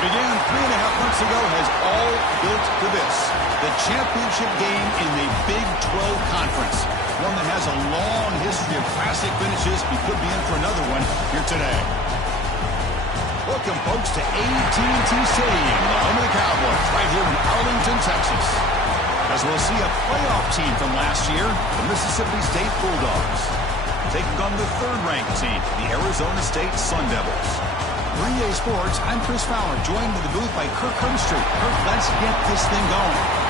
began 3.5 months ago has all built to this. The championship game in the Big 12 Conference. One that has a long history of classic finishes. We could be in for another one here today. Welcome, folks, to AT&T Stadium, the home of the Cowboys, right here in Arlington, Texas. As we'll see a playoff team from last year, the Mississippi State Bulldogs, taking on the third-ranked team, the Arizona State Sun Devils. For EA Sports, I'm Chris Fowler, joined in the booth by Kirk Herbstreit. Kirk, let's get this thing going.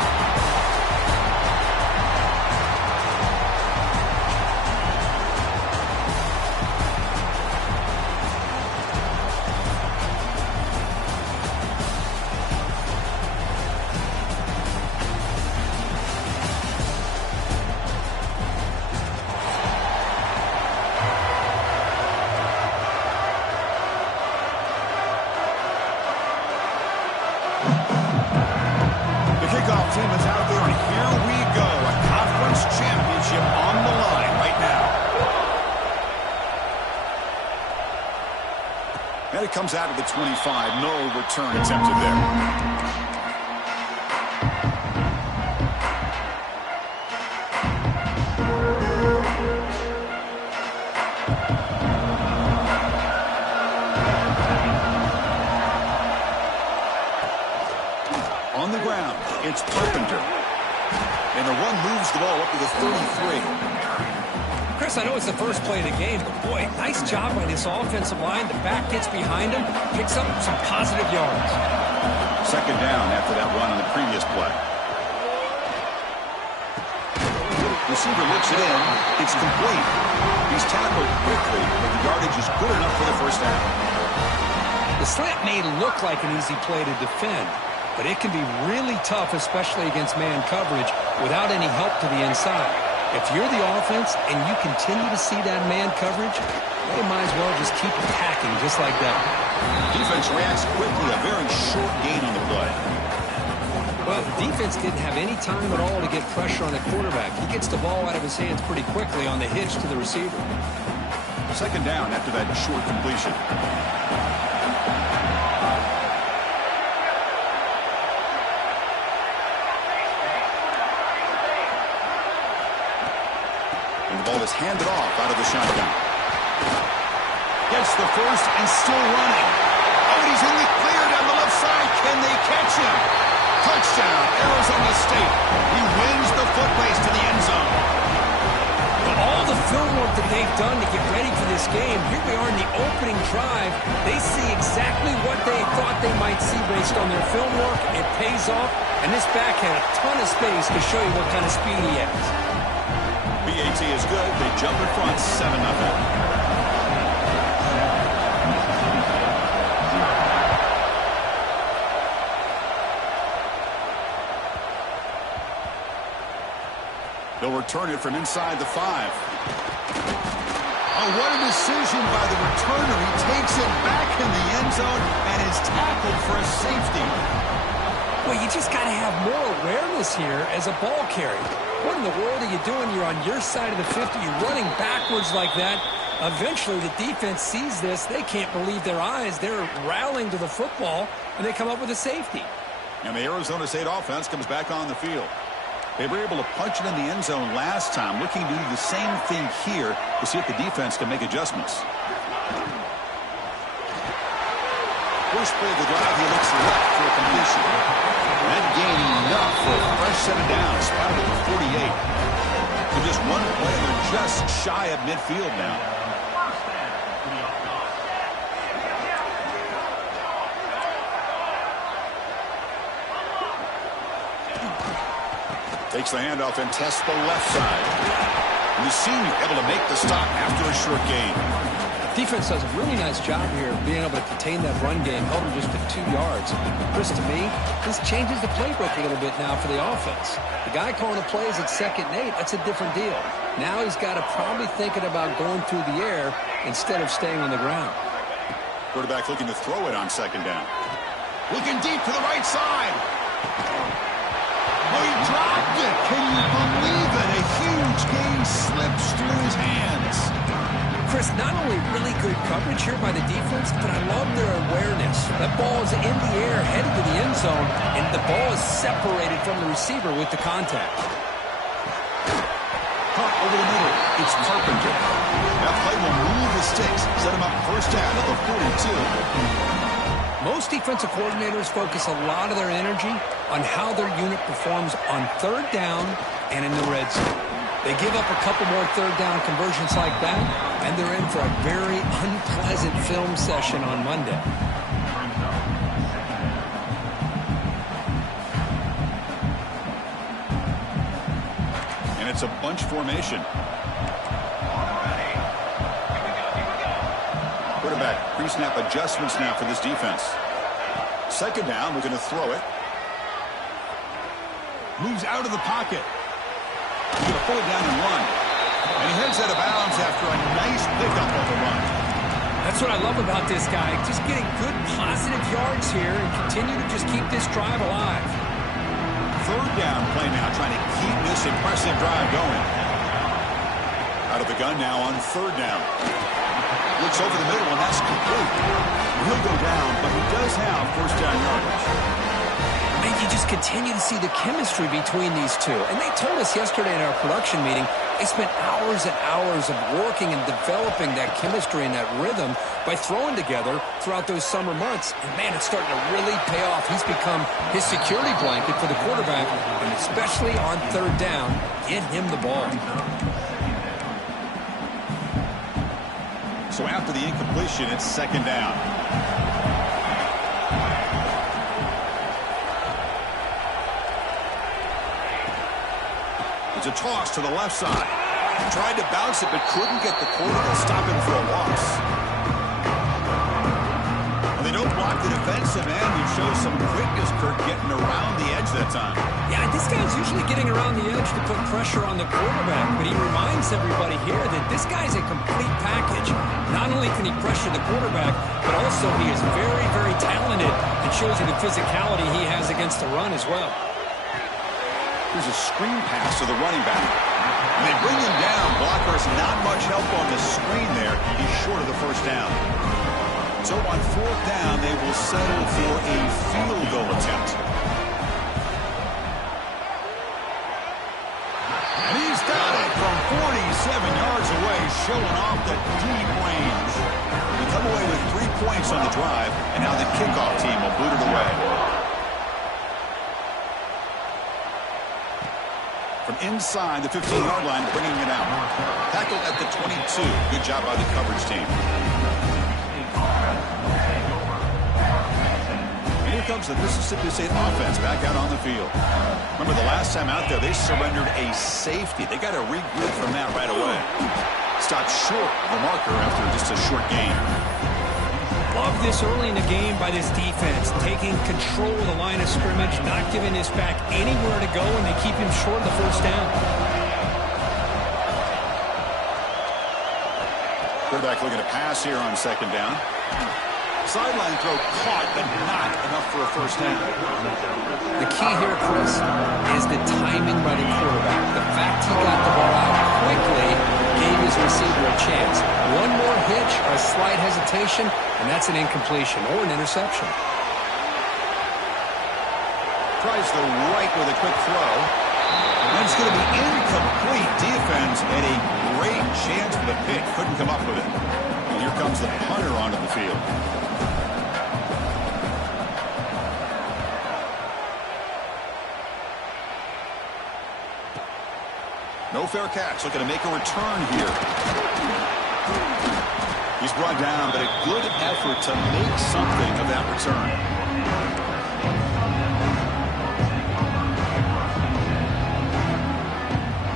Team is out there, and here we go. A conference championship on the line right now. And it comes out of the 25. No return attempted there. On the ground, it's Carpenter. And the run moves the ball up to the 33. Chris, I know it's the first play of the game, but boy, nice job by this offensive line. The back gets behind him, picks up some positive yards. Second down after that run on the previous play. Receiver looks it in. It's complete. He's tackled quickly, but the yardage is good enough for the first down. The slant may look like an easy play to defend, but it can be really tough, especially against man coverage, without any help to the inside. If you're the offense and you continue to see that man coverage, they might as well just keep attacking just like that. Defense reacts quickly, a very short gain on the play. Well, the defense didn't have any time at all to get pressure on the quarterback. He gets the ball out of his hands pretty quickly on the hitch to the receiver. Second down after that short completion. The ball is handed off out of the shotgun. Gets the first and still running. Oh, he's in the clear down the left side. Can they catch him? Touchdown, Arizona State. He wins the foot race to the end zone. But all the film work that they've done to get ready for this game, here we are in the opening drive. They see exactly what they thought they might see based on their film work. It pays off, and this back had a ton of space to show you what kind of speed he has. BAT is good. They jump in front 7-0. They'll return it from inside the 5. Oh, what a decision by the returner. He takes it back in the end zone and is tackled for a safety. Well, you just got to have more awareness here as a ball carrier. What in the world are you doing? You're on your side of the 50. You're running backwards like that. Eventually, the defense sees this. They can't believe their eyes. They're rallying to the football, and they come up with a safety. And the Arizona State offense comes back on the field. They were able to punch it in the end zone last time, looking to do the same thing here to see if the defense can make adjustments. First play of the drive, he looks left for a completion. That gain enough for a fresh set of downs, spotted at the 48. So just one play, they're just shy of midfield now. Takes the handoff and tests the left side. And the senior able to make the stop after a short gain. Defense does a really nice job here of being able to contain that run game, held him just to 2 yards. Chris, to me, this changes the playbook a little bit now for the offense. The guy calling the plays at 2nd and 8, that's a different deal. Now he's got to probably thinking about going through the air instead of staying on the ground. Quarterback looking to throw it on 2nd down. Looking deep to the right side. Oh, he dropped it. Can you believe it? A huge gain slips through his hands. Chris, not only really good coverage here by the defense, but I love their awareness. That ball is in the air, headed to the end zone, and the ball is separated from the receiver with the contact. Caught over the middle. It's Carpenter. That play will move the sticks, set him up first down at the 42. Most defensive coordinators focus a lot of their energy on how their unit performs on third down and in the red zone. They give up a couple more third down conversions like that, and they're in for a very unpleasant film session on Monday. And it's a bunch formation. Quarterback pre-snap adjustments now for this defense. Second down, we're going to throw it. Moves out of the pocket. He's going to pull it down and run. And he heads out of bounds after a nice pickup of the run. That's what I love about this guy. Just getting good, positive yards here and continue to just keep this drive alive. Third down play now, trying to keep this impressive drive going. Out of the gun now on third down. Looks over the middle, and that's complete. He'll go down, but he does have first down yardage. And you just continue to see the chemistry between these two. And they told us yesterday in our production meeting, they spent hours and hours of working and developing that chemistry and that rhythm by throwing together throughout those summer months. And, man, it's starting to really pay off. He's become his security blanket for the quarterback, and especially on third down, get him the ball. So after the incompletion, it's second down. It's a toss to the left side. Tried to bounce it, but couldn't get the quarter to stop him for a loss. And they don't block the defensive end, who shows some quickness, Kirk, getting around the edge that time. Yeah, this guy's usually getting around the edge to put pressure on the quarterback, but he reminds everybody here that this guy's a complete package. Not only can he pressure the quarterback, but also he is very, very talented and shows you the physicality he has against the run as well. Here's a screen pass to the running back. And they bring him down. Blocker's not much help on the screen there. He's short of the first down. So on fourth down, they will settle for a field goal attempt. And he's got it from 47 yards away, showing off the deep range. They come away with 3 points on the drive, and now the kickoff team will boot it away. From inside the 15-yard line, bringing it out. Tackled at the 22. Good job by the coverage team. And here comes the Mississippi State offense back out on the field. Remember, the last time out there, they surrendered a safety. They got to regroup from that right away. Stopped short of the marker after just a short gain. Love this early in the game by this defense, taking control of the line of scrimmage, not giving this back anywhere to go, and they keep him short of the first down. Quarterback looking to pass here on second down. Sideline throw caught, but not enough for a first down. The key here, Chris, is the timing by the quarterback. The fact he got the ball out quickly gave his receiver a chance. One more hitch or a slight hesitation, and that's an incompletion or an interception. Tries the right with a quick throw. And it's going to be incomplete. Defense had a great chance for the pick. Couldn't come up with it. And here comes the punter onto the field. No fair catch. Looking to make a return here. He's brought down, but a good effort to make something of that return.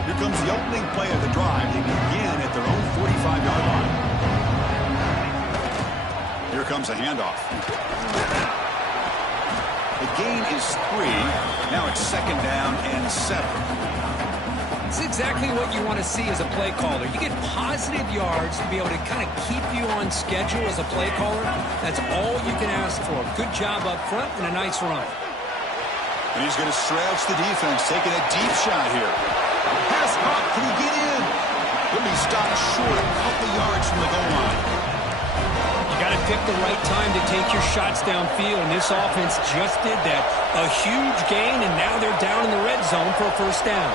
Here comes the opening play of the drive. They begin at their own 45-yard line. Here comes a handoff. The gain is 3. Now it's second down and 7. It's exactly what you want to see as a play caller. You get positive yards to be able to kind of keep you on schedule as a play caller. That's all you can ask for. Good job up front and a nice run. And he's going to stretch the defense, taking a deep shot here. Pass caught. Can he get in? The He'll be stopped short a couple yards from the goal line. You got to pick the right time to take your shots downfield, and this offense just did that. A huge gain, and now they're down in the red zone for a first down.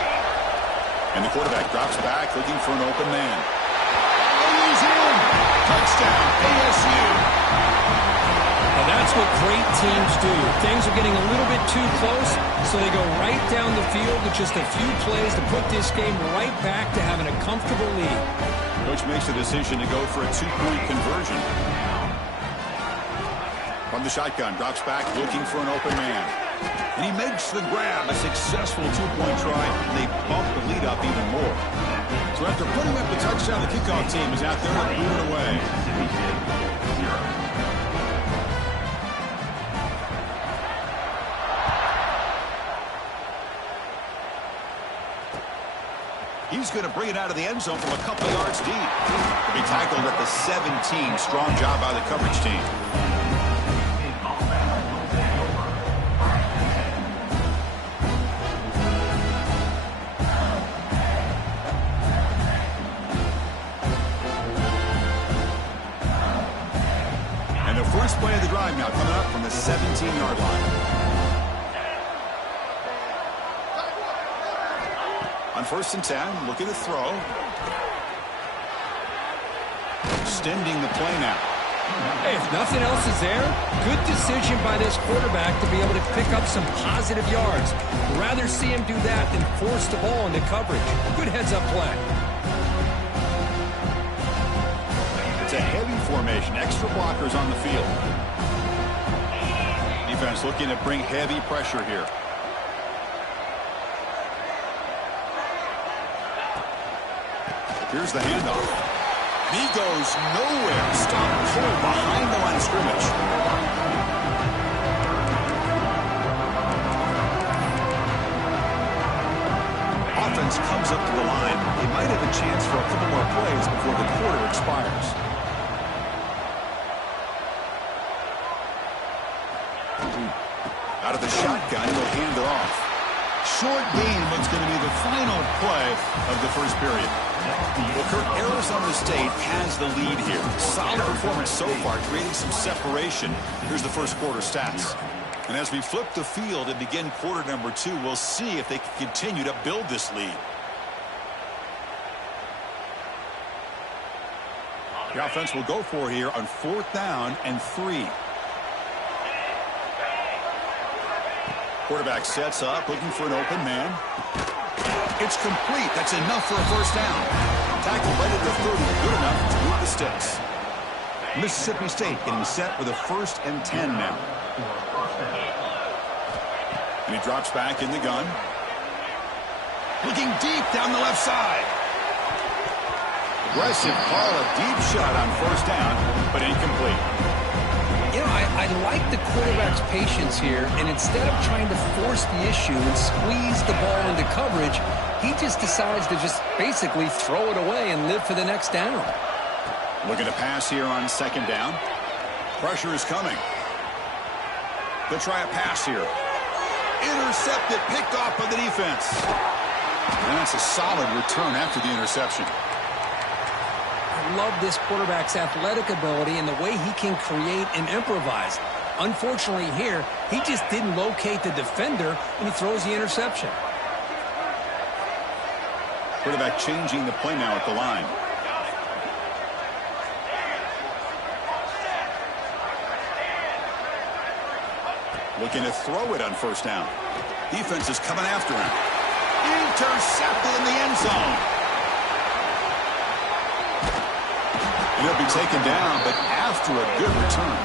And the quarterback drops back, looking for an open man. And he's in! Touchdown, ASU! Now that's what great teams do. Things are getting a little bit too close, so they go right down the field with just a few plays to put this game right back to having a comfortable lead. Coach makes the decision to go for a two-point conversion. From the shotgun, drops back, looking for an open man. And he makes the grab, a successful two-point try, and they bump the lead up even more. So after putting up the touchdown, the kickoff team is out there to move it away. He's going to bring it out of the end zone from a couple yards deep. He'll be tackled at the 17. Strong job by the coverage team. And the first play of the drive now coming up from the 17-yard line. On 1st and 10, looking to throw. Extending the play now. Hey, if nothing else is there, good decision by this quarterback to be able to pick up some positive yards. Rather see him do that than force the ball into coverage. Good heads-up play. It's a heavy formation. Extra blockers on the field. Defense looking to bring heavy pressure here. Here's the handoff. He goes nowhere. Stopped cold behind the line of scrimmage. Offense comes up to the line. They might have a chance for a couple more plays before the quarter expires. Out of the shotgun, he'll hand it off. Short gain, what's going to be the final play of the first period. Well, Kirk, Arizona State has the lead here. Solid performance so far, creating some separation. Here's the first quarter stats. And as we flip the field and begin quarter number 2, we'll see if they can continue to build this lead. The offense will go for here on 4th down and 3. Quarterback sets up, looking for an open man. It's complete. That's enough for a first down. Tackle right at the 30. Good enough to move the sticks. Mississippi State getting set with a 1st and 10 now. And he drops back in the gun. Looking deep down the left side. Aggressive call, a deep shot on 1st down, but incomplete. You know, I like the quarterback's patience here, and instead of trying to force the issue and squeeze the ball into coverage, he just decides to just basically throw it away and live for the next down. Looking to pass here on 2nd down. Pressure is coming. They'll try a pass here. Intercepted, picked off by the defense. And that's a solid return after the interception. I love this quarterback's athletic ability and the way he can create and improvise. Unfortunately here, he just didn't locate the defender, and he throws the interception. Quarterback changing the play now at the line. Looking to throw it on 1st down. Defense is coming after him. Intercepted in the end zone. And he'll be taken down, but after a good return.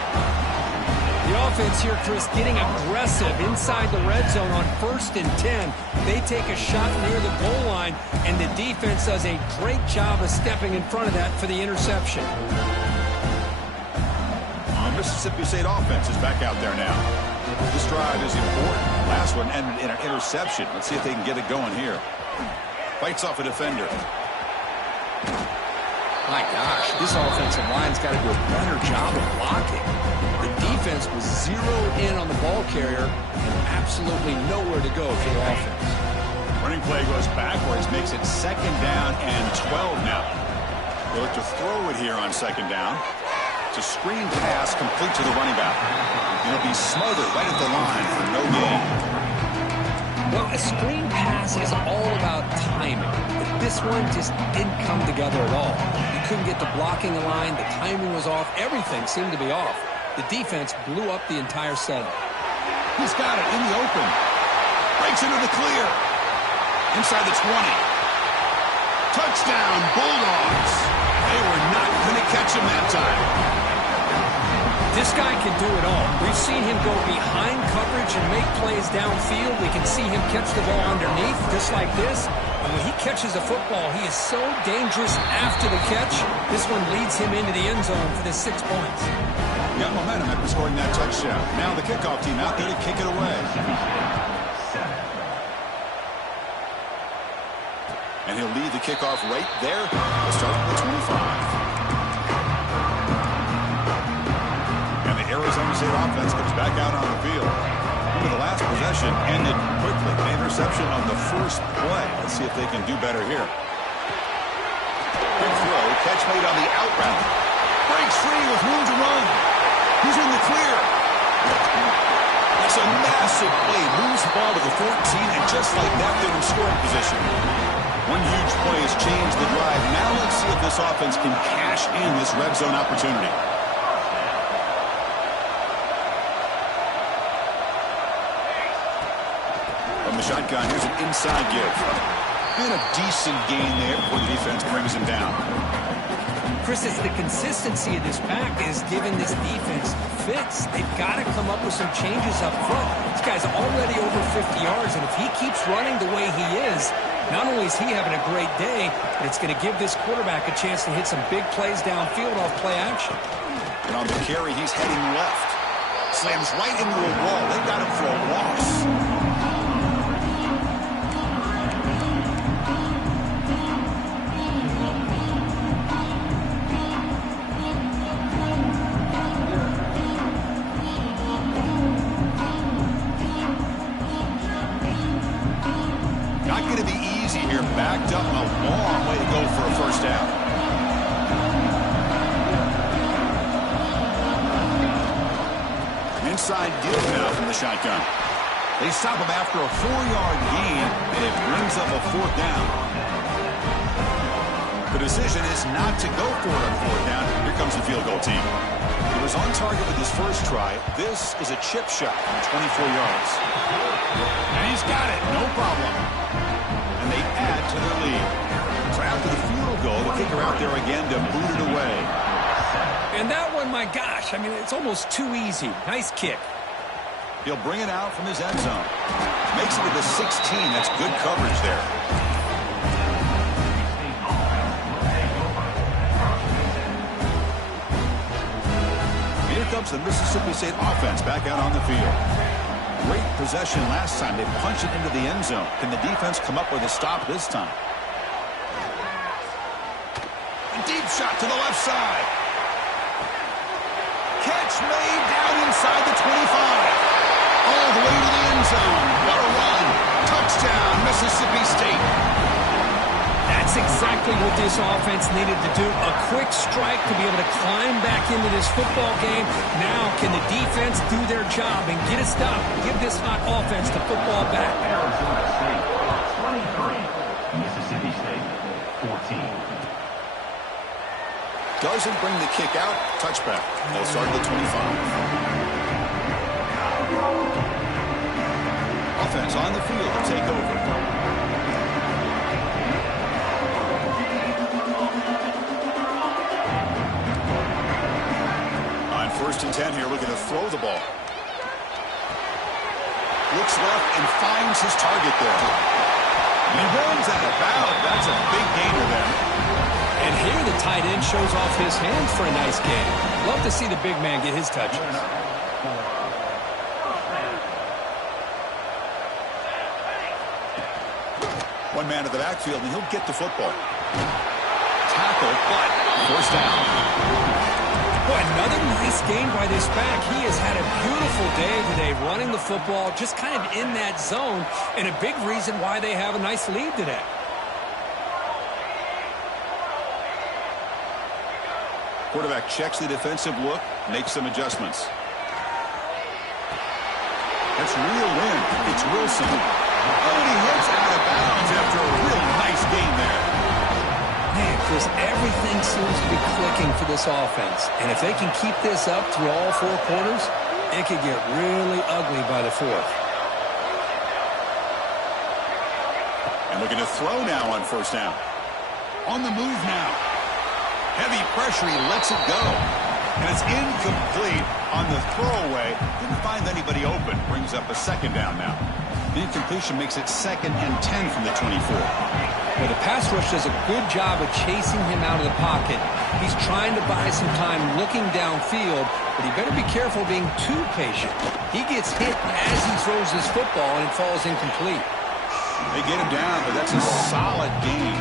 The offense here, Chris, getting aggressive inside the red zone on 1st and 10. They take a shot near the goal line, and the defense does a great job of stepping in front of that for the interception. The Mississippi State offense is back out there now. This drive is important. Last one ended in an interception. Let's see if they can get it going here. Fights off a defender. My gosh, this offensive line's got to do a better job of blocking. The defense was zeroed in on the ball carrier and absolutely nowhere to go for the offense. Running play goes backwards, makes it 2nd down and 12 now. They'll look to throw it here on 2nd down. It's a screen pass complete to the running back. It'll be smothered right at the line for no gain. Well, a screen pass is all about timing. But this one just didn't come together at all. You couldn't get the blocking line. The timing was off. Everything seemed to be off. The defense blew up the entire setup. He's got it in the open. Breaks into the clear. Inside the 20. Touchdown, Bulldogs. They were not going to catch him that time. This guy can do it all. We've seen him go behind coverage and make plays downfield. We can see him catch the ball underneath, just like this. And when he catches a football, he is so dangerous after the catch. This one leads him into the end zone for the 6 points. Got momentum after scoring that touchdown. Now the kickoff team out there to kick it away. And he'll lead the kickoff right there. We'll start with the 25. And the Arizona State offense comes back out on the field. Remember, the last possession ended quickly. An interception on the first play. Let's see if they can do better here. Big throw. Catch made on the out route. Breaks free with room to run. He's in the clear. That's a massive play. Moves the ball to the 14, and just like that, they're in scoring position. One huge play has changed the drive. Now let's see if this offense can cash in this red zone opportunity. From the shotgun, here's an inside give. And a decent gain there before the defense brings him down. Chris, it's the consistency of this pack is giving this defense fits. They've got to come up with some changes up front. This guy's already over 50 yards, and if he keeps running the way he is, not only is he having a great day, but it's going to give this quarterback a chance to hit some big plays downfield off play action. And on the carry, he's heading left. Slams right into a wall. They got him for a loss. Backed up and a long way to go for a first down. Inside deal now from the shotgun. They stop him after a 4-yard gain, and it brings up a 4th down. The decision is not to go for it on 4th down. Here comes the field goal team. He was on target with his first try. This is a chip shot from 24 yards. And he's got it, no problem. And they add to their lead. So after the field goal, the kicker out there again to boot it away. And that one, my gosh, I mean, it's almost too easy. Nice kick. He'll bring it out from his end zone. Makes it to the 16. That's good coverage there. Here comes the Mississippi State offense back out on the field. Great possession last time. They punch it into the end zone. Can the defense come up with a stop this time? A deep shot to the left side. Catch made down inside the 25. All the way to the end zone. What a run. Touchdown, Mississippi State. That's exactly what this offense needed to do. A quick strike to be able to climb back into this football game. Now, can the defense do their job and get a stop? Give this hot offense the football back. Arizona State, 23. Mississippi State, 14. Doesn't bring the kick out. Touchback. They'll start at the 25. Offense on the field to take over. On 1st and 10 here, looking to throw the ball. Looks left and finds his target there. And he runs out of bounds. That's a big gainer there. And here the tight end shows off his hands for a nice game. Love to see the big man get his touches. One man at the backfield, and he'll get the football. Tackle, but first down. Boy, another nice game by this back. He has had a beautiful day today running the football, just kind of in that zone, and a big reason why they have a nice lead today. Quarterback checks the defensive look, makes some adjustments. That's real wind. It's Wilson. Oh, and he hits out of bounds after a real nice game there. Man, Chris, everything seems to be clicking for this offense. And if they can keep this up through all four quarters, it could get really ugly by the fourth. And looking to throw now on first down. On the move now. Heavy pressure, he lets it go. And it's incomplete on the throwaway. Didn't find anybody open. Brings up a second down now. The incompletion makes it 2nd and 10 from the 24. Well, the pass rush does a good job of chasing him out of the pocket. He's trying to buy some time looking downfield, but he better be careful being too patient. He gets hit as he throws his football, and it falls incomplete. They get him down, but that's a solid gain.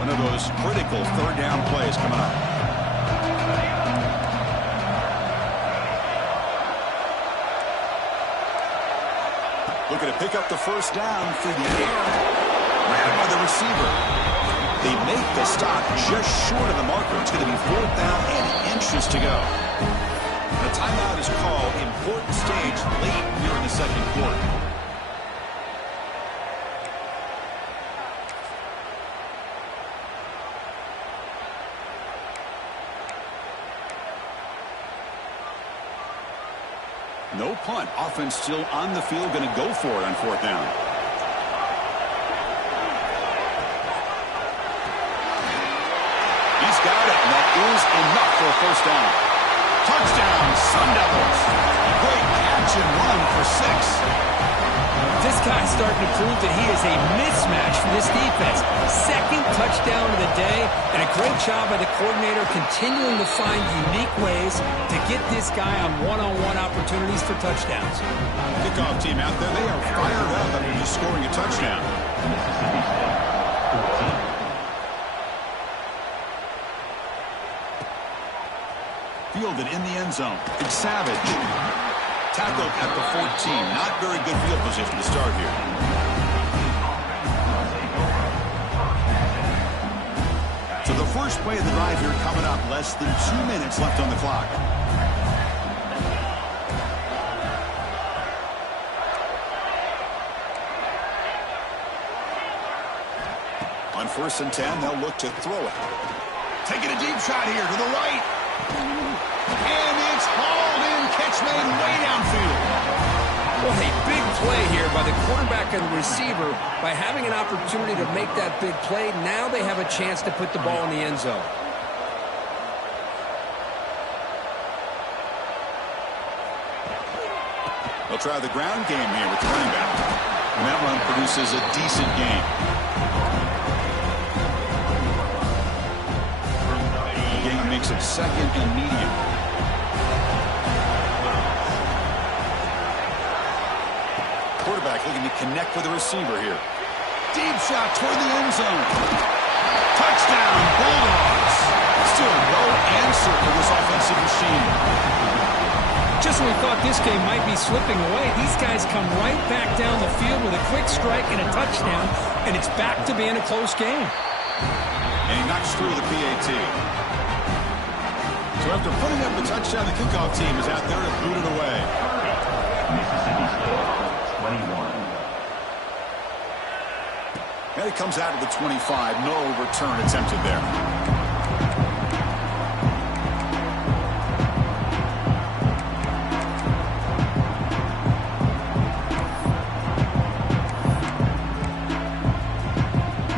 One of those critical third down plays coming up. Looking to pick up the first down through the air. Grabbed by the receiver. They make the stop just short of the marker. It's going to be 4th down and inches to go. The timeout is called. Important stage late here in the second quarter. No punt. Offense still on the field, going to go for it on 4th down. He's got it, and that is enough for a first down. Touchdown, Sun Devils. Great catch and run for 6. This guy's starting to prove that he is a mismatch for this defense. 2nd touchdown of the day, and a great job by the coordinator continuing to find unique ways to get this guy on one-on-one opportunities for touchdowns. Kickoff team out there, they are fired up after just scoring a touchdown. Fielded in the end zone. It's Savage. Tackled at the 14. Not very good field position to start here. So the first play of the drive here coming up. Less than 2 minutes left on the clock. On 1st and 10, they'll look to throw it. Taking a deep shot here to the right. And it's hauled in. Catch made way downfield. Well, a big play here by the quarterback and the receiver. By having an opportunity to make that big play, now they have a chance to put the ball in the end zone. They'll try the ground game here with the running back. And that run produces a decent gain. The gain makes it 2nd and medium. Quarterback looking to connect with the receiver here. Deep shot toward the end zone. Touchdown, Bulldogs. Still no answer for this offensive machine. Just when we thought this game might be slipping away, these guys come right back down the field with a quick strike and a touchdown, and it's back to being a close game. And he knocks through the PAT. So after putting up the touchdown, the kickoff team is out there to boot it away. Mississippi State, 21. And it comes out of the 25. No return attempted there.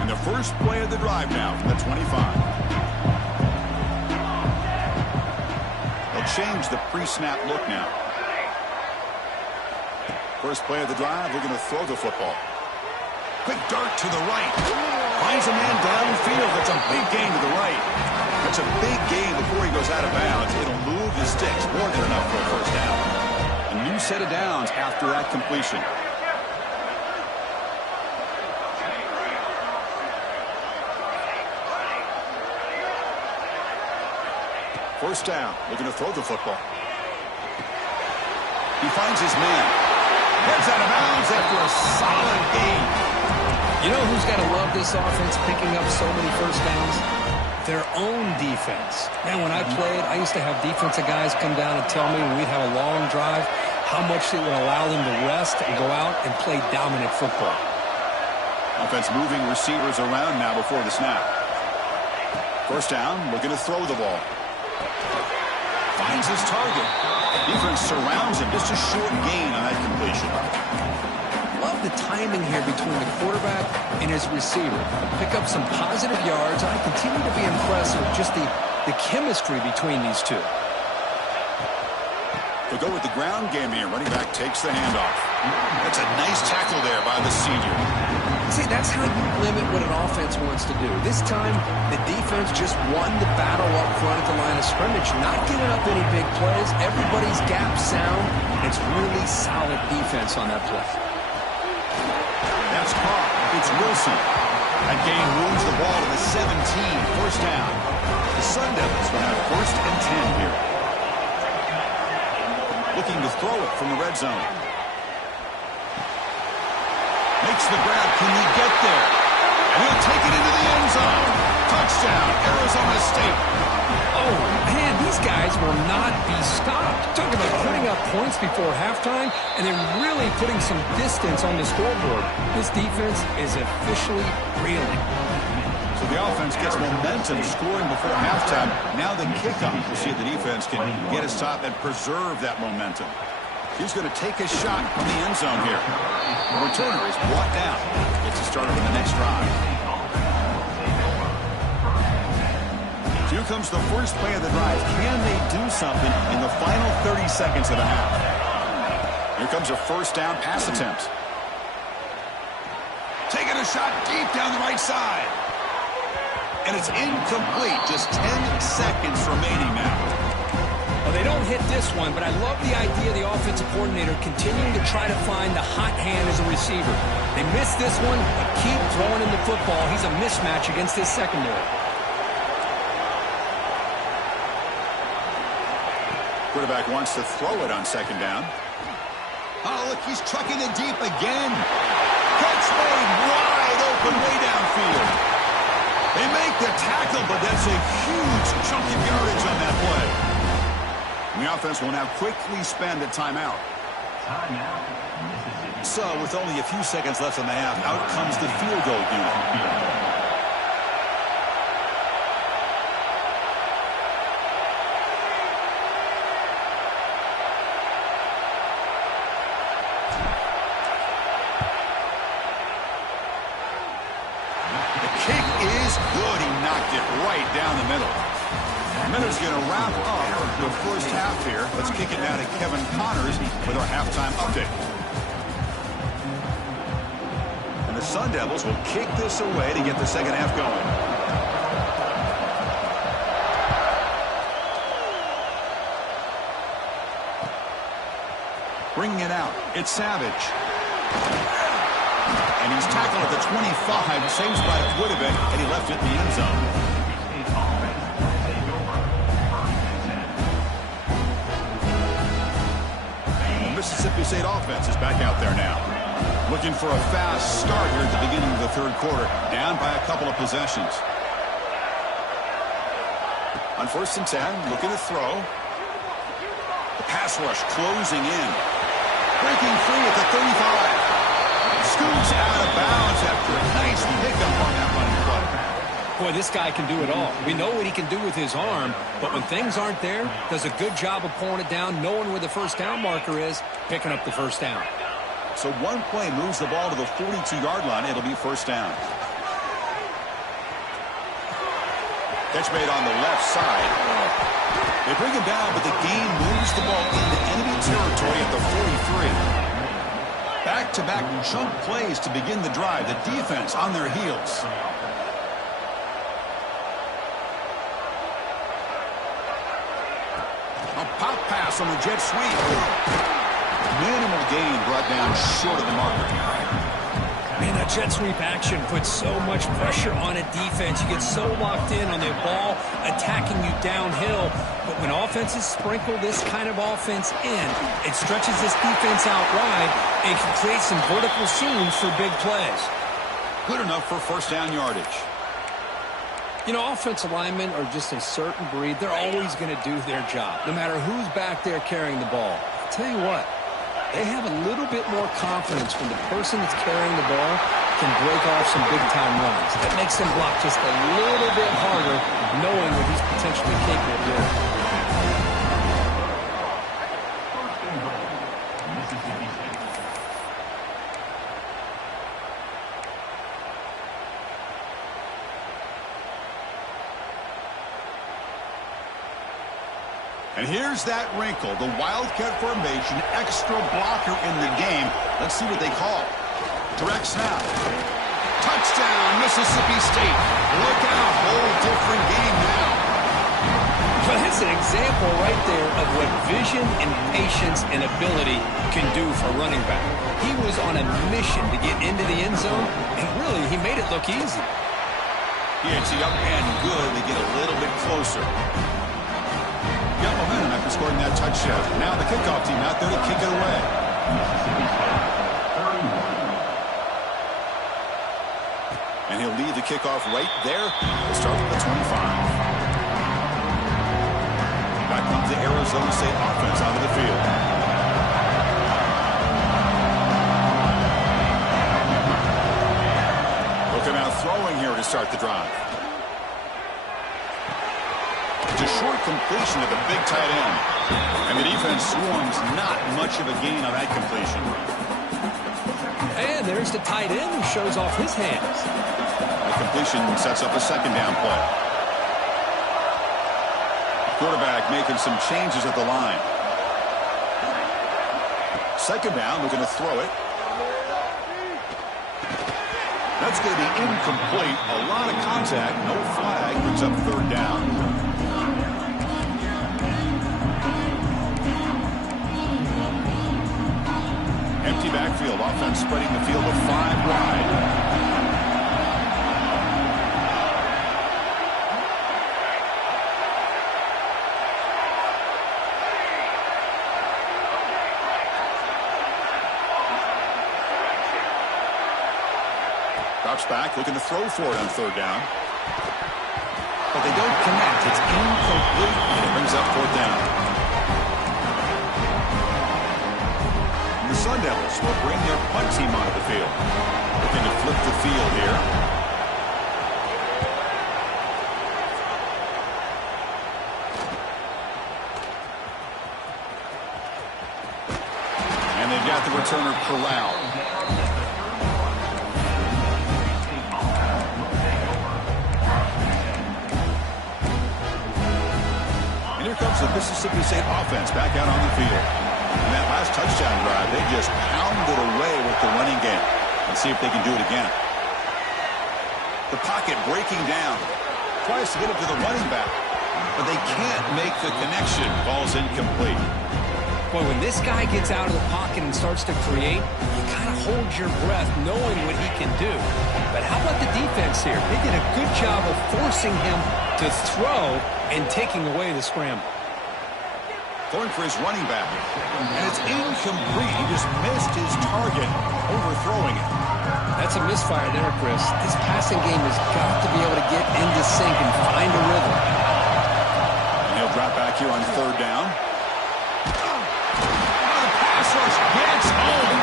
And the first play of the drive now from the 25. They'll change the pre-snap look now. First play of the drive, we're going to throw the football. Quick dart to the right. Finds a man downfield. That's a big gain to the right. That's a big gain before he goes out of bounds. It'll move the sticks. More than enough for a first down. A new set of downs after that completion. First down, looking to throw the football. He finds his man. Heads out of bounds after a solid gain. You know who's got to love this offense picking up so many first downs? Their own defense. Man, when I played, I used to have defensive guys come down and tell me when we'd have a long drive how much it would allow them to rest and go out and play dominant football. Offense moving receivers around now before the snap. First down, looking to throw the ball. Finds his target. Defense surrounds him. Just a short gain on that completion. Love the timing here between the quarterback and his receiver. Pick up some positive yards, and I continue to be impressed with just the chemistry between these two. They'll go with the ground game here. Running back takes the handoff. That's a nice tackle there by the senior. See, that's how you limit what an offense wants to do. This time, the defense just won the battle up front at the line of scrimmage, not giving up any big plays. Everybody's gap sound. It's really solid defense on that play. That's caught. It's Wilson. That gain moves the ball to the 17. First down. The Sun Devils will have first and 10 here. Looking to throw it from the red zone. Makes the grab. Can he get there? And he'll take it into the end zone. Touchdown, Arizona State. Oh, man, these guys will not be stopped. Talking about putting up points before halftime and then really putting some distance on the scoreboard. This defense is officially reeling. So the offense gets momentum scoring before halftime. Now the kickoff. We'll see if the defense can get a stop and preserve that momentum. He's going to take a shot from the end zone here. The returner is brought down. Gets a start on the next drive. Here comes the first play of the drive. Can they do something in the final 30 seconds of the half? Here comes a first down pass attempt. Taking a shot deep down the right side. And it's incomplete. Just 10 seconds remaining now. Well, they don't hit this one, but I love the idea of the offensive coordinator continuing to try to find the hot hand as a receiver. They missed this one, but keep throwing him the football. He's a mismatch against this secondary. Quarterback wants to throw it on second down. Oh, look, he's trucking it deep again. Catch made wide open way downfield. They make the tackle, but that's a huge chunk of yardage on that play. And the offense will now quickly spend a timeout. So, with only a few seconds left in the half, out comes the field goal unit. Down the middle. Miller's going to wrap up the first half here. Let's kick it now to Kevin Connors with our halftime update. And the Sun Devils will kick this away to get the second half going. Bringing it out, it's Savage. And he's tackled at the 25, same spot it would have been, and he left it in the end zone. Mississippi State offense is back out there now. Looking for a fast start here at the beginning of the third quarter. Down by a couple of possessions. On first and 10, looking to throw. The pass rush closing in. Breaking free at the 35. Scoots out of bounds after a nice pickup on that running play. Boy, this guy can do it all. We know what he can do with his arm, but when things aren't there, does a good job of pulling it down, knowing where the first down marker is, picking up the first down. So one play moves the ball to the 42-yard line. It'll be first down. Catch made on the left side. They bring him down, but the gain moves the ball into enemy territory at the 43. Back-to-back chunk plays to begin the drive. The defense on their heels. A pop pass on the jet sweep. Minimal gain brought down short of the marker. Man, that jet sweep action puts so much pressure on a defense. You get so locked in on the ball attacking you downhill. But when offenses sprinkle this kind of offense in, it stretches this defense out wide and can create some vertical seams for big plays. Good enough for first down yardage. You know, offensive linemen are just a certain breed. They're always going to do their job, no matter who's back there carrying the ball. I'll tell you what, they have a little bit more confidence when the person that's carrying the ball can break off some big-time runs. That makes them block just a little bit harder, knowing what he's potentially capable of doing. Mississippi State. And here's that wrinkle, the Wildcat formation, extra blocker in the game. Let's see what they call. Direct snap. Touchdown, Mississippi State. Look out, whole different game now. But that's an example right there of what vision and patience and ability can do for a running back. He was on a mission to get into the end zone, and really, he made it look easy. Yeah, it's up and good to get a little bit closer. Got momentum after scoring that touchdown. Now the kickoff team out there to kick it away. Mississippi State, 31. And he'll lead the kickoff right there. We'll start with the 25. Back comes the Arizona State offense onto the field. Looking out throwing here to start the drive. It's a short completion of the big tight end. And the defense swarms not much of a gain on that completion. And there's the tight end who shows off his hands. The completion sets up a second down play. Quarterback making some changes at the line. Second down, we're going to throw it. That's going to be incomplete. A lot of contact, no flag, brings up third down. Empty backfield, offense spreading the field of 5 wide. Drops back, looking to throw for it on third down. But they don't connect. It's incomplete, and it brings up fourth down. The Sun Devils will bring their punt team onto the field. Looking to flip the field here. And they've got the returner corralled. And here comes the Mississippi State offense back out on the field. And that last touchdown drive, they just pounded away with the running game. Let's see if they can do it again. The pocket breaking down. Tries to get it to the running back. But they can't make the connection. Ball's incomplete. Boy, when this guy gets out of the pocket and starts to create, you kind of hold your breath knowing what he can do. But how about the defense here? They did a good job of forcing him to throw and taking away the scramble. Going for his running back. And it's incomplete. He just missed his target, overthrowing it. That's a misfire there, Chris. This passing game has got to be able to get into sync and find a rhythm. And he'll drop back here on third down. The pass rush gets home.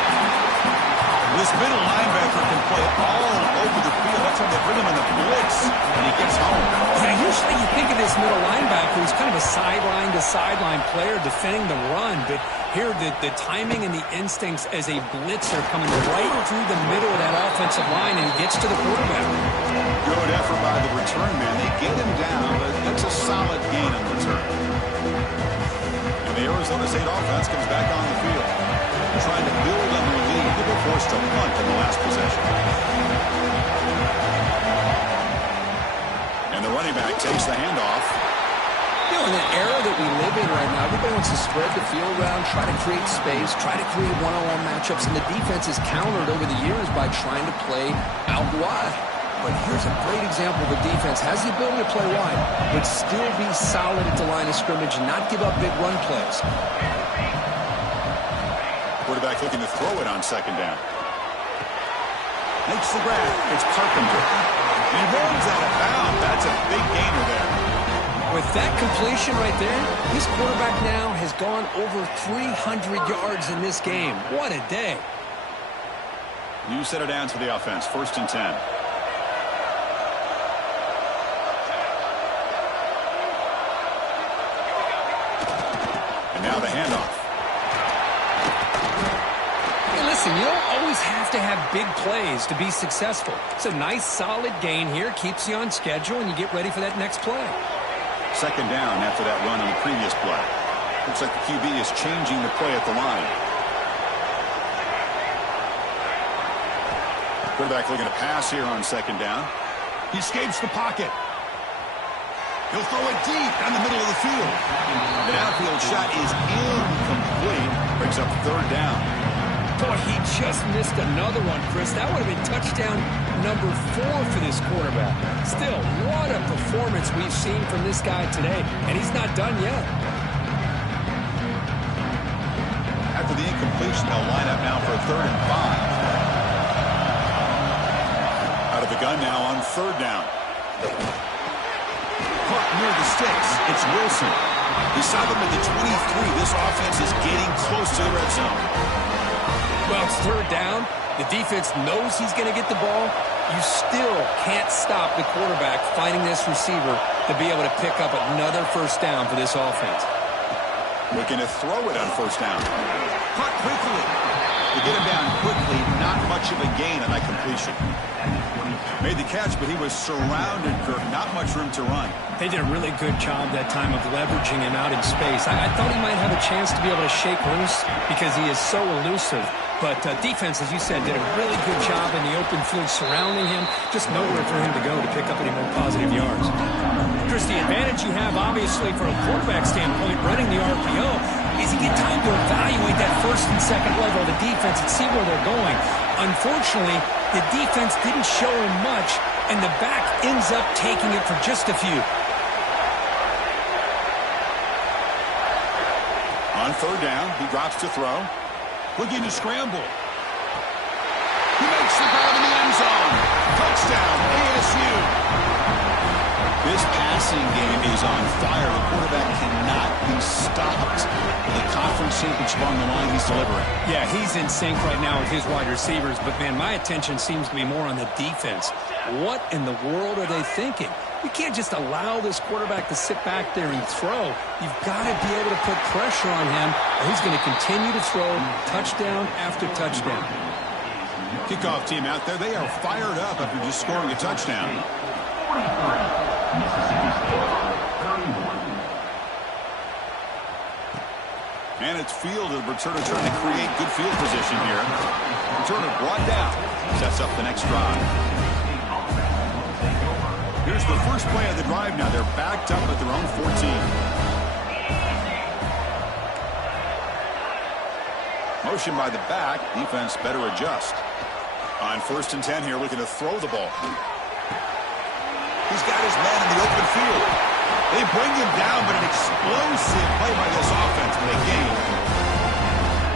This middle linebacker can play all over the field. That's why they bring him in the blitz, and he gets home. Yeah, usually you think of this middle linebacker who's kind of a sideline-to-sideline player defending the run, but here the timing and the instincts as a blitzer coming right through the middle of that offensive line, and he gets to the quarterback. Good effort by the return man. They get him down, but that's a solid gain on return. And the Arizona State offense comes back on the field, trying to build on their lead. They were forced to punt in the last possession. And the running back takes the handoff. You know, in the era that we live motivated right now. Everybody wants to spread the field around, try to create space, try to create one-on-one matchups, and the defense is countered over the years by trying to play out wide. But here's a great example of a defense has the ability to play wide, but still be solid at the line of scrimmage and not give up big run plays. Quarterback looking to throw it on second down. Makes the grab. It's Carpenter. He rolls out of bounds. That's a big gainer there. With that completion right there, this quarterback now has gone over 300 yards in this game. What a day. New set of downs for the offense. 1st and 10. And now the handoff. Hey, listen, you don't always have to have big plays to be successful. It's a nice, solid gain here. Keeps you on schedule, and you get ready for that next play. 2nd down after that run on the previous play. Looks like the QB is changing the play at the line. Quarterback looking to pass here on 2nd down. He escapes the pocket. He'll throw it deep down the middle of the field. The downfield shot is incomplete. Brings up 3rd down. Boy, he just missed another one, Chris. That would have been touchdown number 4 for this quarterback. Still, what a performance we've seen from this guy today, and he's not done yet. After the incompletion, they'll line up now for a 3rd and 5. Out of the gun now on 3rd down. Park near the sticks. It's Wilson. He saw them at the 23. This offense is getting close to the red zone. Well, it's 3rd down. The defense knows he's going to get the ball. You still can't stop the quarterback finding this receiver to be able to pick up another 1st down for this offense. Looking to throw it on 1st down. Caught quickly. To get him down quickly, not much of a gain on that completion. Made the catch, but he was surrounded, Kirk. Not much room to run. They did a really good job that time of leveraging him out in space. I thought he might have a chance to be able to shake loose because he is so elusive. But defense, as you said, did a really good job in the open field surrounding him. Just nowhere for him to go to pick up any more positive yards. Chris, the advantage you have, obviously, from a quarterback standpoint, running the RPO, is you get time to evaluate that 1st and 2nd level of the defense and see where they're going. Unfortunately, the defense didn't show him much, and the back ends up taking it for just a few. On 3rd down, he drops to throw. Looking to scramble. He makes the grab in the end zone. Touchdown, ASU. This passing game is on fire. The quarterback cannot be stopped. The conference championship on the line, he's delivering. Yeah, he's in sync right now with his wide receivers, but, man, my attention seems to be more on the defense. What in the world are they thinking? You can't just allow this quarterback to sit back there and throw. You've got to be able to put pressure on him, or he's going to continue to throw touchdown after touchdown. Kickoff team out there, they are fired up after just scoring a touchdown. And it's fielded. Returner trying to create good field position here. Returner brought down. Sets up the next drive. Here's the first play of the drive now. They're backed up at their own 14. Motion by the back. Defense better adjust. On 1st and 10 here, looking to throw the ball. He's got his man in the open field. They bring him down, but an explosive play by this offense with a gain.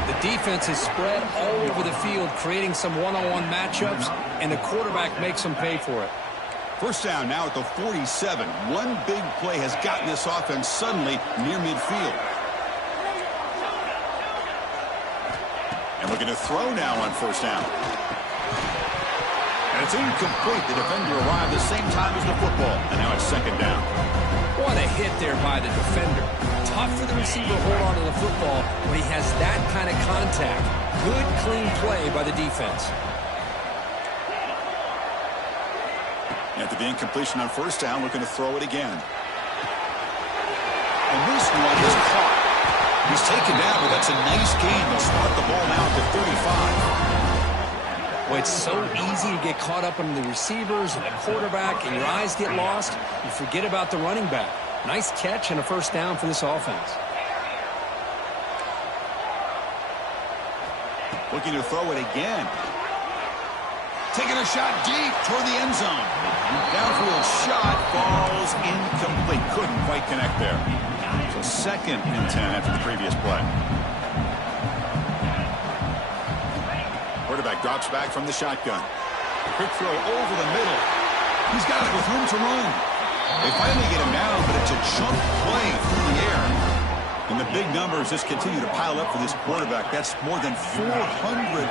The defense is spread all over the field, creating some one-on-one matchups, and the quarterback makes them pay for it. 1st down now at the 47. One big play has gotten this offense suddenly near midfield. And looking to throw now on 1st down. And it's incomplete. The defender arrived the same time as the football. And now it's 2nd down. What a hit there by the defender. Tough for the receiver to hold on to the football when he has that kind of contact. Good, clean play by the defense. After the incompletion on 1st down, looking to throw it again. And this one is caught. He's taken down, but that's a nice gain. They'll start the ball now at the 35. Well, it's so easy to get caught up on the receivers and the quarterback, and your eyes get lost. You forget about the running back. Nice catch and a 1st down for this offense. Looking to throw it again. Taking a shot deep toward the end zone. Downfield shot falls incomplete. Couldn't quite connect there. So 2nd and 10 after the previous play. Quarterback drops back from the shotgun. Quick throw over the middle. He's got it with room to run. They finally get him down, but it's a chunk play through the air. And the big numbers just continue to pile up for this quarterback. That's more than 400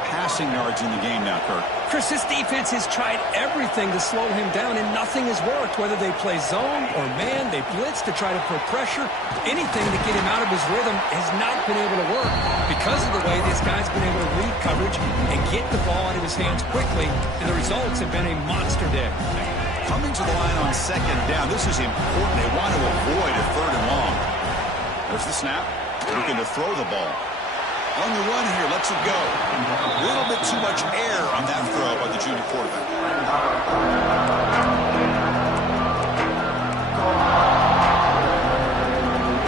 passing yards in the game now, Kirk. Chris, this defense has tried everything to slow him down, and nothing has worked. Whether they play zone or man, they blitz to try to put pressure. Anything to get him out of his rhythm has not been able to work because of the way this guy's been able to read coverage and get the ball out of his hands quickly, and the results have been a monster day. Coming to the line on 2nd down, this is important. They want to avoid a 3rd and long. There's the snap. Looking to throw the ball. On the run here, lets it go. A little bit too much air on that throw by the junior quarterback.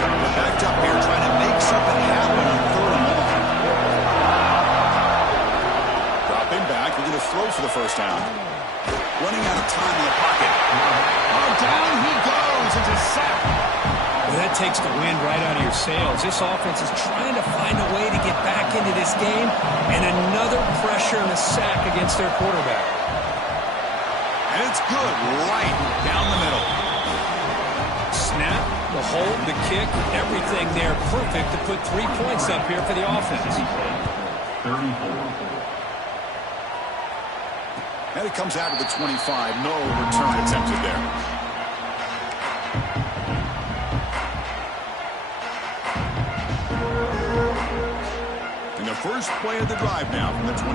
They're backed up here trying to make something happen on 3rd and long. Dropping back, looking to throw for the first down. Running out of time in the pocket. Oh, down he goes. It's a sack. That takes the wind right out of your sails. This offense is trying to find a way to get back into this game, and another pressure and a sack against their quarterback. And it's good right down the middle. Snap, the hold, the kick, everything there perfect to put 3 points up here for the offense. 34. And it comes out of the 25. No return attempted there. First play of the drive now from the 25.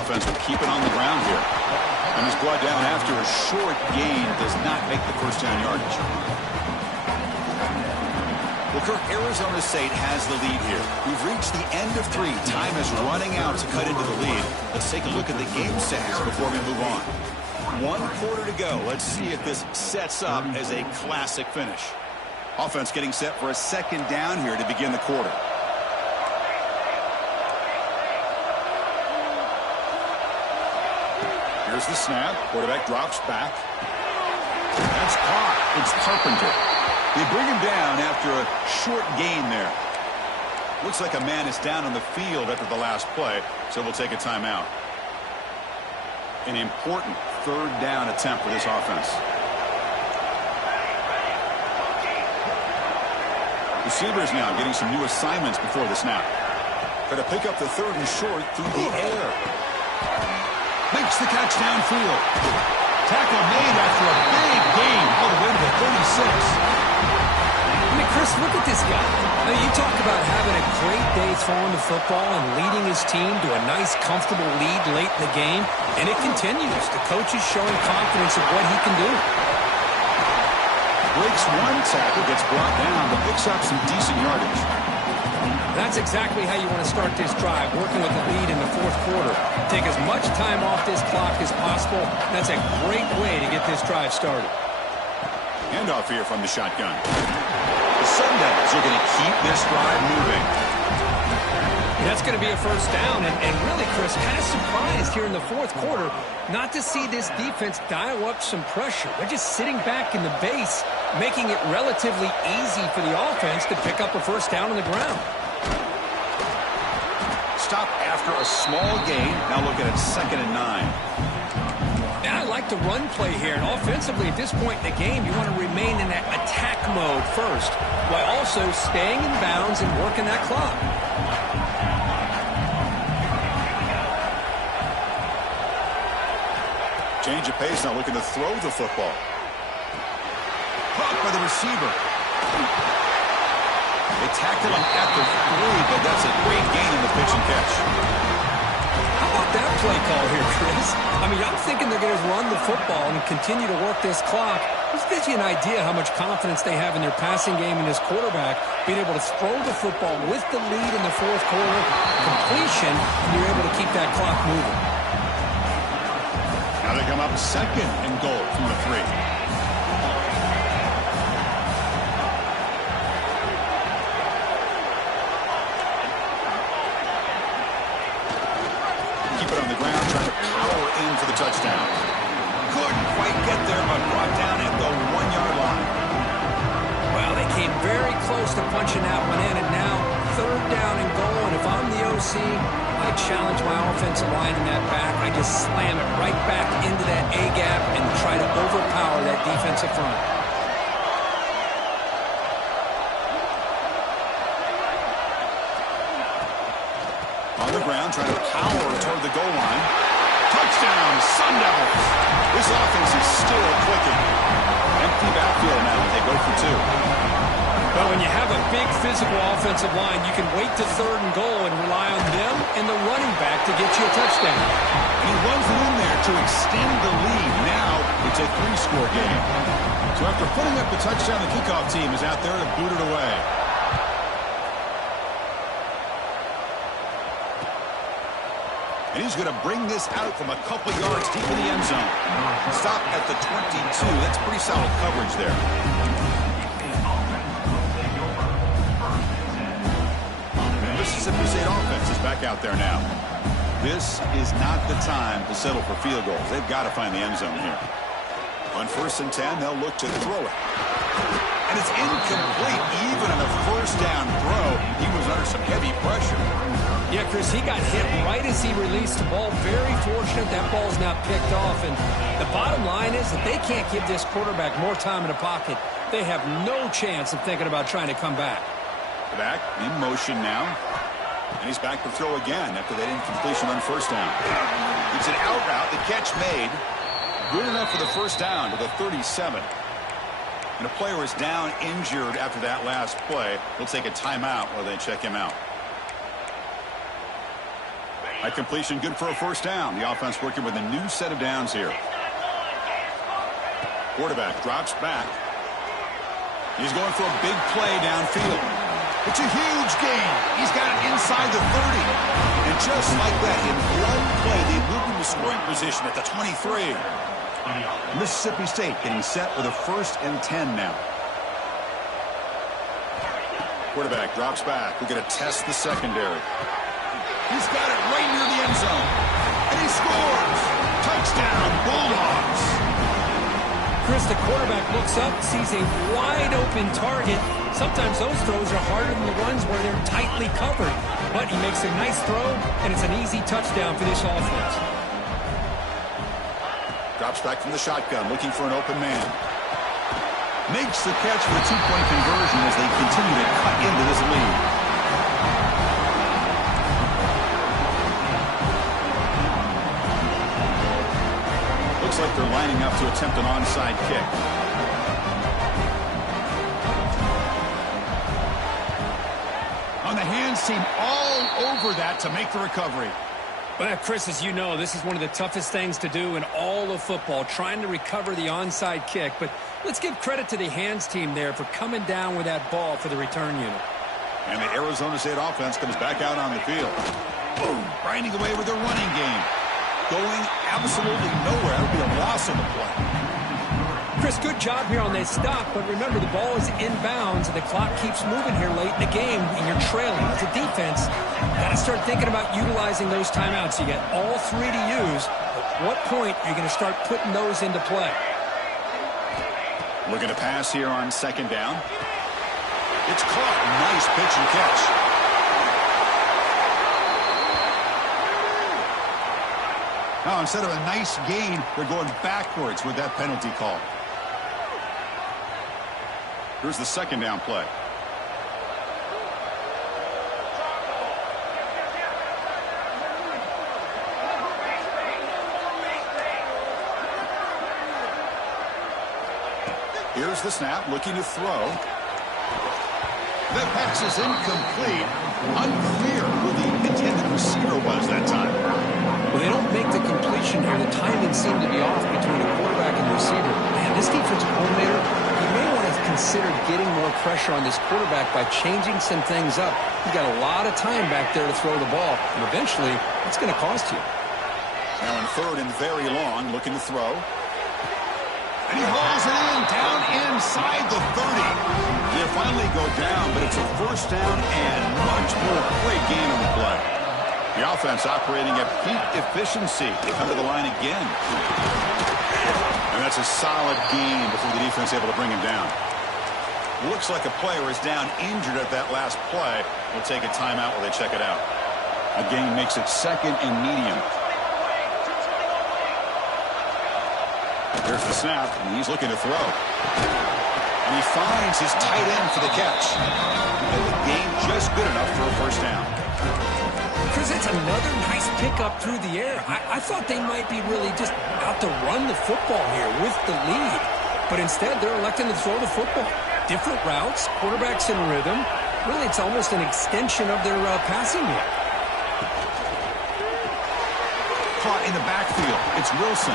Offense will keep it on the ground here. And is brought down after a short gain. Does not make the first down yardage. Well, Kirk, Arizona State has the lead here. We've reached the end of 3. Time is running out to cut into the lead. Let's take a look at the game stats before we move on. 1 quarter to go. Let's see if this sets up as a classic finish. Offense getting set for a 2nd down here to begin the quarter. Here's the snap. Quarterback drops back. That's caught. It's Carpenter. They bring him down after a short gain there. Looks like a man is down on the field after the last play, so we'll take a timeout. An important 3rd down attempt for this offense. Receivers now getting some new assignments before the snap. Got to pick up the 3rd and short through the air. Makes the catch downfield. Tackle made after a big gain all the way to the 36. I mean, Chris, look at this guy. I mean, you talk about having a great day throwing the football and leading his team to a nice, comfortable lead late in the game, and it continues. The coach is showing confidence in what he can do. Breaks 1 tackle, gets brought down, but picks up some decent yardage. That's exactly how you want to start this drive, working with the lead in the 4th quarter. Take as much time off this clock as possible. That's a great way to get this drive started. Handoff here from the shotgun. The Sun Devils are going to keep this drive moving. That's going to be a first down, and really, Chris, kind of surprised here in the 4th quarter not to see this defense dial up some pressure. They're just sitting back in the base, making it relatively easy for the offense to pick up a first down on the ground. Stop after a small gain. Now looking at 2nd and 9. And I like the run play here. And offensively, at this point in the game, you want to remain in that attack mode first, while also staying in bounds and working that clock. Change of pace, now looking to throw the football. Caught by the receiver. They tackled him at the 3, but that's a great gain in the pitch and catch. How about that play call here, Chris? I mean, I'm thinking they're going to run the football and continue to work this clock. This gives you an idea how much confidence they have in their passing game and this quarterback being able to throw the football with the lead in the 4th quarter, completion, and you're able to keep that clock moving. Now they come up 2nd and goal from the 3. but brought down at the 1-yard line. Well, they came very close to punching that one in, and now 3rd down and goal. And if I'm the OC, I challenge my offensive line in that back. I just slam it right back into that A-gap and try to overpower that defensive front. On the ground, trying to power toward the goal line. Touchdown, Sun Devils. This offense is still clicking. Empty backfield now. They go for 2. But when you have a big physical offensive line, you can wait to 3rd and goal and rely on them and the running back to get you a touchdown. And he runs it in there to extend the lead. Now it's a 3-score game. So after putting up the touchdown, the kickoff team is out there to boot it away. And he's going to bring this out from a couple yards deep in the end zone. Stop at the 22. That's pretty solid coverage there. And Mississippi State offense is back out there now. This is not the time to settle for field goals. They've got to find the end zone here. On 1st and 10, they'll look to throw it. And it's incomplete. Even on a 1st down throw, he was under some heavy pressure. Yeah, Chris, he got hit right as he released the ball. Very fortunate that ball's not picked off. And the bottom line is that they can't give this quarterback more time in the pocket. They have no chance of thinking about trying to come back. Back in motion now. And he's back to throw again after that incompletion on 1st down. It's an out route. The catch made. Good enough for the 1st down to the 37. And a player is down injured after that last play. They'll take a timeout while they check him out. That completion good for a 1st down. The offense working with a new set of downs here. Quarterback drops back. He's going for a big play downfield. It's a huge gain. He's got it inside the 30. And just like that, in one play, they moved into scoring position at the 23. Mississippi State getting set with a 1st and 10 now. Quarterback drops back. We're going to test the secondary. He's got it right near the end zone. And he scores. Touchdown, Bulldogs. Chris, the quarterback looks up, sees a wide-open target. Sometimes those throws are harder than the ones where they're tightly covered. But he makes a nice throw, and it's an easy touchdown for this offense. Drops back from the shotgun, looking for an open man. Makes the catch for a 2-point conversion as they continue to cut into this lead. Looks like they're lining up to attempt an onside kick. On the hands team all over that to make the recovery. Well, Chris, as you know, this is one of the toughest things to do in all of football, trying to recover the onside kick. But let's give credit to the hands team there for coming down with that ball for the return unit. And the Arizona State offense comes back out on the field. Boom, grinding away with their running game. Going absolutely nowhere. That'll be a loss on the play. Chris, good job here on that stop, but remember the ball is inbounds and the clock keeps moving here late in the game and you're trailing. As a defense, got to start thinking about utilizing those timeouts. You got all 3 to use. At what point are you going to start putting those into play? Looking to pass here on 2nd down. It's caught. Nice pitch and catch. Now, instead of a nice gain, they're going backwards with that penalty call. Here's the 2nd down play. Here's the snap, looking to throw. That pass is incomplete. Unclear who the intended receiver was that time. Well, they don't make the completion here. The timing seemed to be off between the quarterback and the receiver. Man, this defensive coordinator, he may want to consider getting more pressure on this quarterback by changing some things up. He's got a lot of time back there to throw the ball, and eventually, it's going to cost you. Now in 3rd and very long, looking to throw. And he hauls it in, down inside the 30. They finally go down, but it's a 1st down and much more. Great game on the play. The offense operating at peak efficiency. They come to the line again. And that's a solid gain before the defense is able to bring him down. Looks like a player is down injured at that last play. We'll take a timeout while they check it out. A gain makes it 2nd and medium. There's the snap, and he's looking to throw. And he finds his tight end for the catch. And the gain just good enough for a first down. Chris, it's another nice pickup through the air. I thought they might be really just out to run the football here with the lead. But instead, they're electing to throw the football. Different routes, quarterback's in rhythm. Really, it's almost an extension of their passing game. Caught in the backfield. It's Wilson.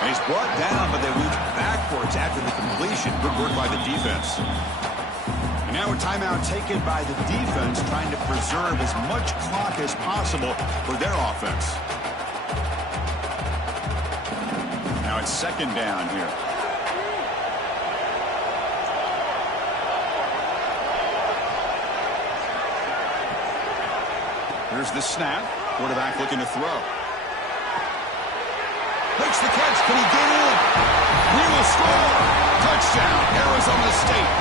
And he's brought down, but they move backwards after the completion. Good work by the defense. And now a timeout taken by the defense, trying to preserve as much clock as possible for their offense. Now it's 2nd down here. Here's the snap. Quarterback looking to throw. Makes the catch. Can he get in? He will score. Touchdown, Arizona State.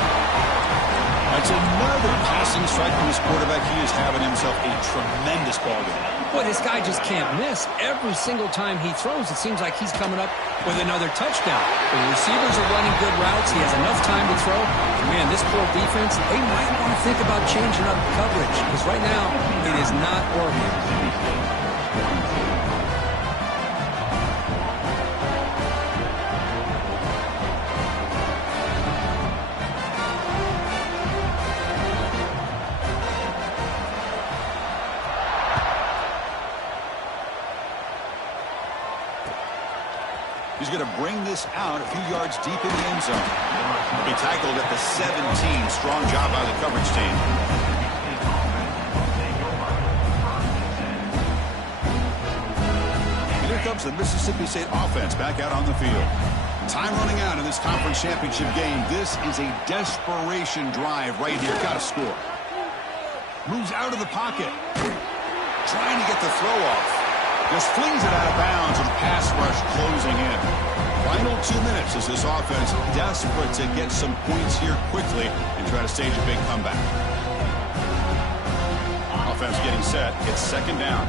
That's another passing strike from his quarterback. He is having himself a tremendous ball game. Boy, this guy just can't miss. Every single time he throws, it seems like he's coming up with another touchdown. The receivers are running good routes. He has enough time to throw. Man, this poor defense, they might want to think about changing up coverage, because right now it is not working. He's going to bring this out a few yards deep in the end zone. He tackled at the 17. Strong job by the coverage team. And here comes the Mississippi State offense back out on the field. Time running out in this conference championship game. This is a desperation drive right here. Got to score. Moves out of the pocket. Trying to get the throw off. Just flings it out of bounds and pass rush closing in. Final 2 minutes as this offense desperate to get some points here quickly and try to stage a big comeback. Offense getting set. It's 2nd down.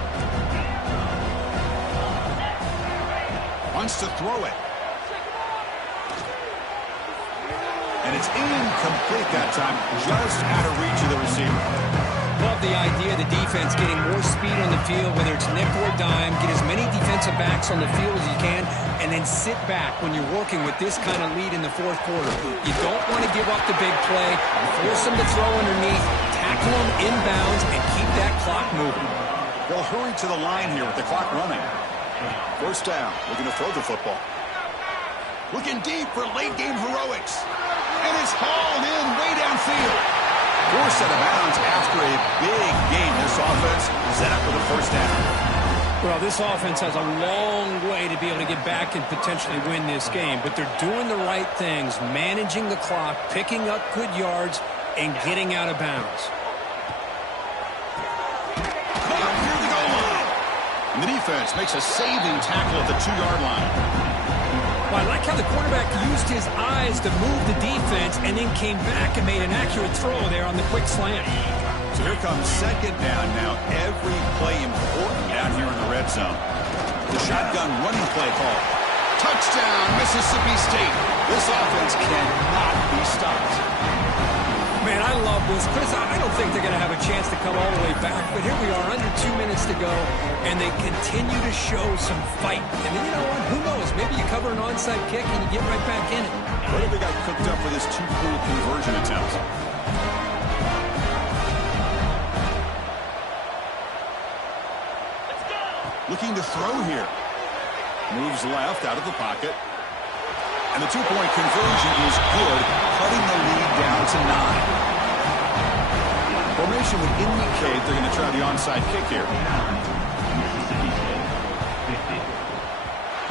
Wants to throw it. And it's incomplete that time. Just out of reach of the receiver. Love the idea of the defense getting more speed on the field, whether it's nickel or dime, get as many defensive backs on the field as you can, and then sit back when you're working with this kind of lead in the 4th quarter. You don't want to give up the big play, force them to throw underneath, tackle them inbounds, and keep that clock moving. They'll hurry to the line here with the clock running. 1st down, looking to throw the football. Looking deep for late game heroics. And it's hauled in way downfield. Forced out of bounds after a big game. This offense set up for the 1st down. Well, this offense has a long way to be able to get back and potentially win this game, but they're doing the right things, managing the clock, picking up good yards, and getting out of bounds. Caught near the goal line. And the defense makes a saving tackle at the 2-yard line. Well, I like how the quarterback used his eyes to move the defense and then came back and made an accurate throw there on the quick slant. So here comes 2nd down now. Every play important down here in the red zone. The shotgun running play call. Touchdown, Mississippi State. This offense cannot be stopped. Man, I love this. Chris, I don't think they're going to have a chance to come all the way back, but here we are, under 2 minutes to go, and they continue to show some fight. And then, you know what, who knows? Maybe you cover an onside kick and you get right back in it. What if they got cooked up for this 2-point conversion attempt? Looking to throw here. Moves left out of the pocket. And the 2-point conversion is good, cutting the lead down to 9. Formation would indicate they're going to try the onside kick here.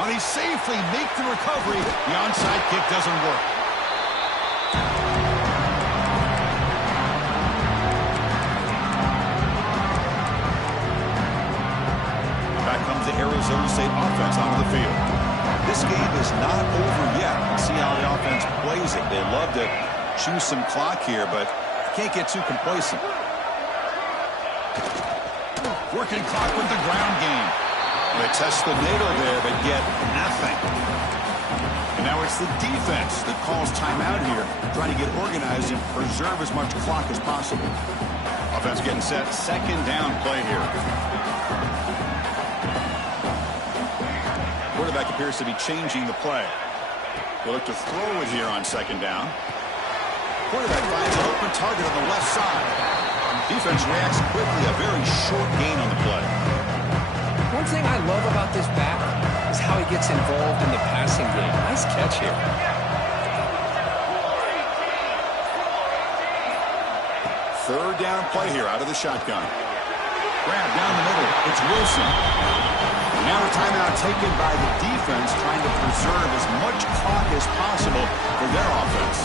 And they safely make the recovery. The onside kick doesn't work. Back comes the Arizona State offense onto the field. This game is not over yet. Let's see how the offense plays it. They love to choose some clock here, but can't get too complacent. Working clock with the ground game. They test the NATO there, but get nothing. And now it's the defense that calls timeout here, trying to get organized and preserve as much clock as possible. Offense getting set. Second down play here. Quarterback appears to be changing the play. We'll look to throw it here on second down. Quarterback finds an open target on the left side. Defense reacts quickly. A very short gain on the play. One thing I love about this back is how he gets involved in the passing game. Nice catch here. Third down play here out of the shotgun. Grab down the middle. It's Wilson. Now a timeout taken by the defense, trying to preserve as much clock as possible for their offense.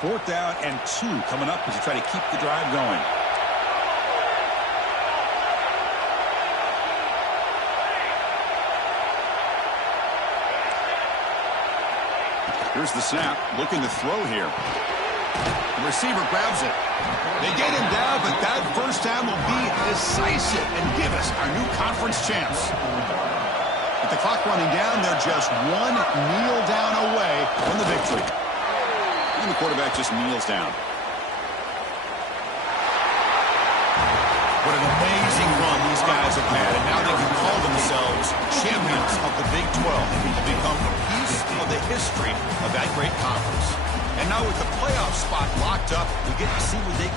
Fourth down and 2 coming up as you try to keep the drive going. Here's the snap, looking to throw here. The receiver grabs it. They get him down, but that first down will be decisive and give us our new conference champs. With the clock running down, they're just one kneel down away from the victory. And the quarterback just kneels down. What an amazing run these guys have had, and now they can call themselves champions of the Big 12 and become a piece of the history of that great conference. And now with the playoff spot locked up, we get to see what they